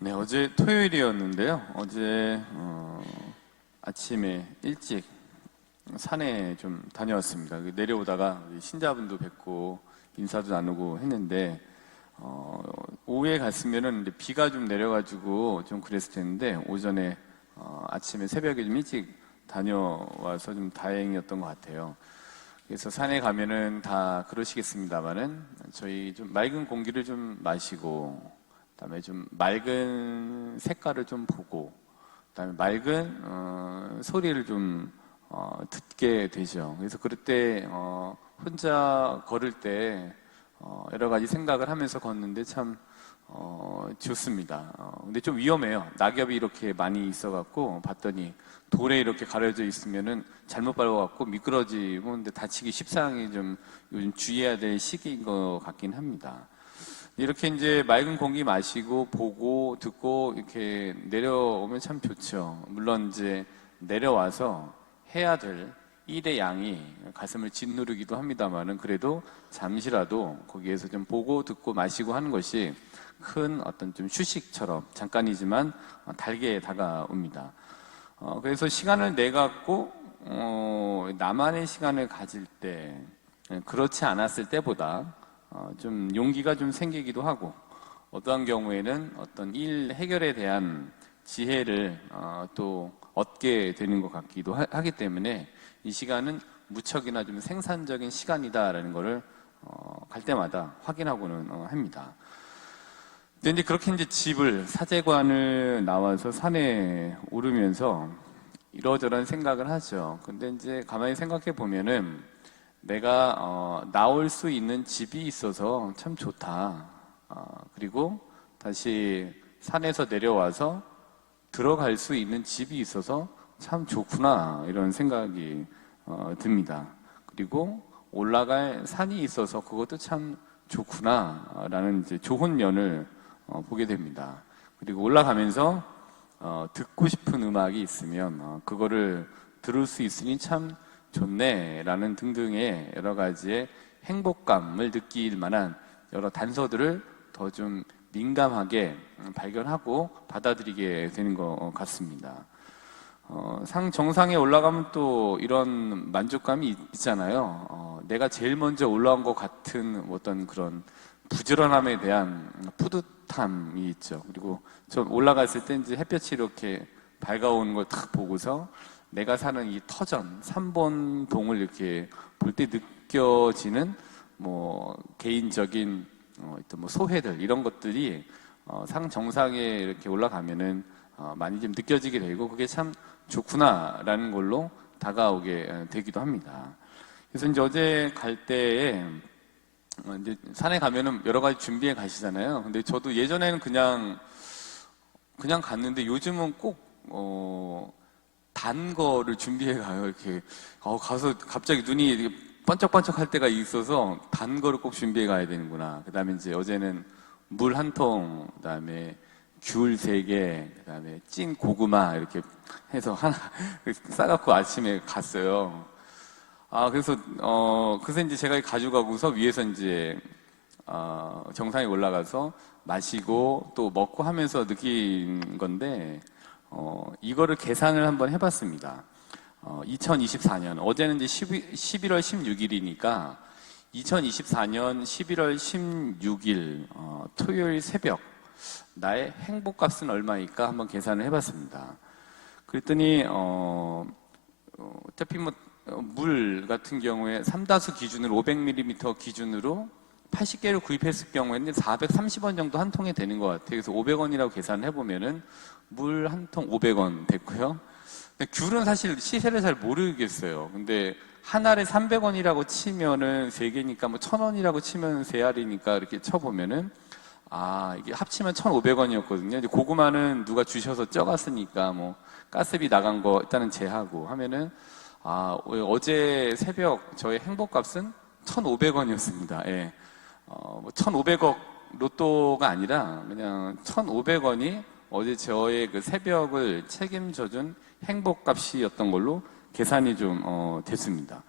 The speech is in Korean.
네, 어제 토요일이었는데요. 어제 아침에 일찍 산에 좀 다녀왔습니다. 내려오다가 신자분도 뵙고 인사도 나누고 했는데 오후에 갔으면은 이제 비가 좀 내려가지고 좀 그랬을 텐데 오전에 아침에 새벽에 좀 일찍 다녀와서 좀 다행이었던 것 같아요. 그래서 산에 가면은 다 그러시겠습니다만은 저희 좀 맑은 공기를 좀 마시고 그다음에 좀 맑은 색깔을 좀 보고 그다음에 맑은 소리를 좀 듣게 되죠. 그래서 그럴 때 혼자 걸을 때 여러 가지 생각을 하면서 걷는데 참 좋습니다. 근데 좀 위험해요. 낙엽이 이렇게 많이 있어갖고 봤더니 돌에 이렇게 가려져 있으면은 잘못 밟아갖고 미끄러지고 근데 다치기 십상이 좀 요즘 주의해야 될 시기인 것 같긴 합니다. 이렇게 이제 맑은 공기 마시고 보고 듣고 이렇게 내려오면 참 좋죠. 물론 이제 내려와서 해야 될 일의 양이 가슴을 짓누르기도 합니다만은 그래도 잠시라도 거기에서 좀 보고 듣고 마시고 하는 것이 큰 어떤 좀 휴식처럼 잠깐이지만 달게 다가옵니다. 그래서 시간을 내 갖고 나만의 시간을 가질 때 그렇지 않았을 때보다 좀 용기가 좀 생기기도 하고 어떠한 경우에는 어떤 일 해결에 대한 지혜를 또 얻게 되는 것 같기도 하기 때문에 이 시간은 무척이나 좀 생산적인 시간이다라는 것을 갈 때마다 확인하고는 합니다. 근데 이제 그렇게 이제 사제관을 나와서 산에 오르면서 이러저런 생각을 하죠. 근데 이제 가만히 생각해 보면은 내가 나올 수 있는 집이 있어서 참 좋다. 그리고 다시 산에서 내려와서 들어갈 수 있는 집이 있어서 참 좋구나 이런 생각이 듭니다. 그리고 올라갈 산이 있어서 그것도 참 좋구나라는 이제 좋은 면을 보게 됩니다. 그리고 올라가면서 듣고 싶은 음악이 있으면 그거를 들을 수 있으니 참 좋네라는 등등의 여러 가지의 행복감을 느낄 만한 여러 단서들을 더 좀 민감하게 발견하고 받아들이게 되는 것 같습니다. 정상에 올라가면 또 이런 만족감이 있잖아요. 내가 제일 먼저 올라온 것 같은 어떤 그런 부지런함에 대한 뿌듯함이 있죠. 그리고 저 올라갔을 때 이제 햇볕이 이렇게 밝아오는 걸 딱 보고서 내가 사는 이 터전, 3번동을 이렇게 볼 때 느껴지는 뭐 개인적인 뭐 소회들 이런 것들이 정상에 이렇게 올라가면은 많이 좀 느껴지게 되고 그게 참 좋구나라는 걸로 다가오게 되기도 합니다. 그래서 이제 어제 갈 때에 이제 산에 가면은 여러 가지 준비해 가시잖아요. 근데 저도 예전에는 그냥 갔는데 요즘은 꼭 단 거를 준비해 가요. 이렇게 가서 갑자기 눈이 이렇게 번쩍번쩍 할 때가 있어서 단 거를 꼭 준비해 가야 되는구나. 그다음에 이제 어제는 물 한 통, 그다음에 귤 3개, 그다음에 찐 고구마 이렇게 해서 하나 싸갖고 아침에 갔어요. 그래서 이제 제가 가져가고서 위에서 이제 정상에 올라가서 마시고 또 먹고 하면서 느낀 건데 이거를 계산을 한번 해봤습니다. 2024년 어제는 이제 11월 16일이니까 2024년 11월 16일 토요일 새벽 나의 행복값은 얼마일까 한번 계산을 해봤습니다. 그랬더니 어차피 물 같은 경우에 삼다수 기준으로 500ml 기준으로 80개를 구입했을 경우에는 430원 정도 한 통에 되는 것 같아요. 그래서 500원이라고 계산을 해보면은 물 한 통 500원 됐고요. 근데 귤은 사실 시세를 잘 모르겠어요. 근데 한 알에 300원이라고 치면은 3개니까 뭐 1000원이라고 치면 3알이니까 이렇게 쳐보면은 이게 합치면 1,500원이었거든요. 이제 고구마는 누가 주셔서 쪄갔으니까 뭐 가스비 나간 거 일단은 제하고 하면은 어제 새벽 저의 행복값은 1,500원이었습니다. 예. 1,500억 로또가 아니라 그냥 1,500원이 어제 저의 그 새벽을 책임져준 행복값이었던 걸로 계산이 좀 됐습니다.